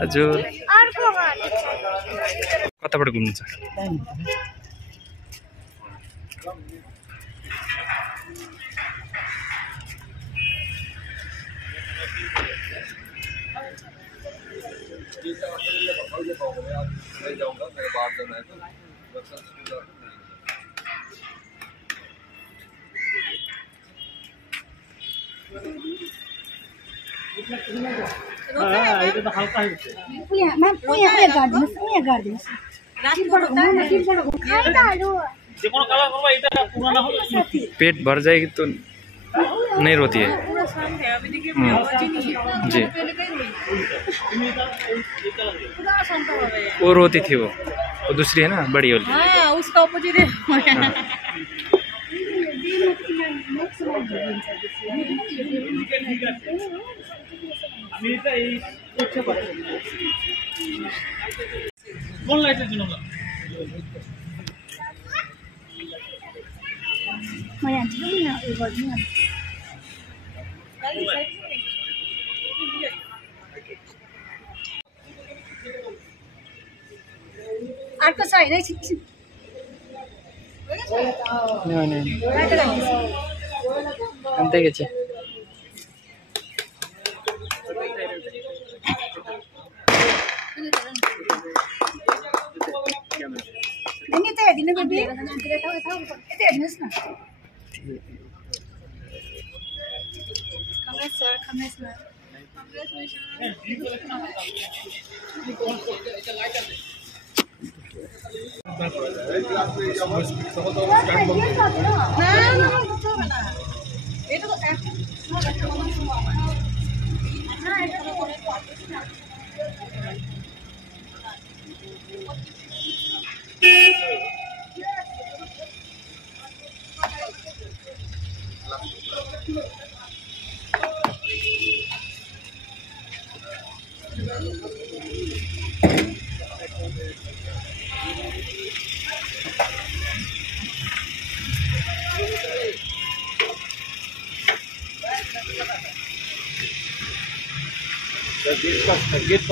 हजुर कताबाट घुम्नु छ? itu tuh halka itu. Punya garden. पेट भर जाएगी तो नहीं रोती है जी। वो रोती थी, वो दूसरी है ना, बड़ी वाली। हाँ, उसका ऑपोजिट है। कौन लाइट है मैं आज ना ये बात नहीं अर्को छ हैन अंते के छ नि त हेर्दिनु बेबी यता हेर्नुस् न कमेस न Get